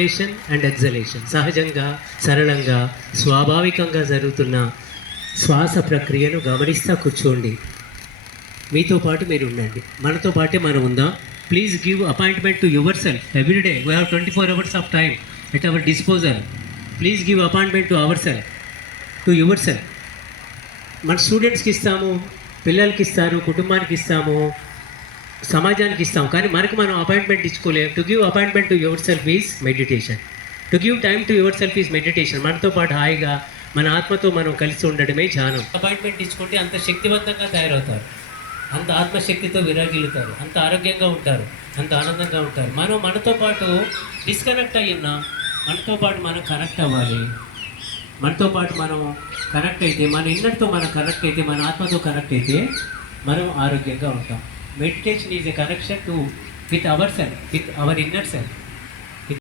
Inhalation and exhalation సహజంగా సరళంగా స్వాభావికంగా జరుగుతున్న శ్వాస ప్రక్రియను గమనిస్తూ కూర్చోండి. మీతో పాటు మీరు ఉండండి, మనతో పాటే మనం ఉందాం. Please give appointment to your self everyday. We have 24 hours of time at our disposal. Please give appointment to our self, to your self. మన స్టూడెంట్స్కి ఇస్తాము, పిల్లలకి ఇస్తారు, కుటుంబానికి ఇస్తాము, సమాజానికి ఇస్తాం, కానీ మనకు మనం అపాయింట్మెంట్ ఇచ్చుకోలేము. To give appointment to yourself is meditation. To give time to yourself is meditation. మనతో పాటు హాయిగా మన ఆత్మతో మనం కలిసి ఉండడమే ధ్యానం. అపాయింట్మెంట్ ఇచ్చుకుంటే అంత శక్తివంతంగా తయారవుతారు, అంత ఆత్మశక్తితో విరాగిలుతారు, అంత ఆరోగ్యంగా ఉంటారు, అంత ఆనందంగా ఉంటారు. మనం మనతో పాటు డిస్కనెక్ట్ అయ్యి ఉన్నాం, మనతో పాటు మనం కనెక్ట్ అవ్వాలి. మనతో పాటు మనం కనెక్ట్ అయితే, మన ఇన్నర్తో మనం కనెక్ట్ అయితే, మన ఆత్మతో కనెక్ట్ అయితే మనం ఆరోగ్యంగా ఉంటాం. Meditation is a connection with ourselves, with our inner self.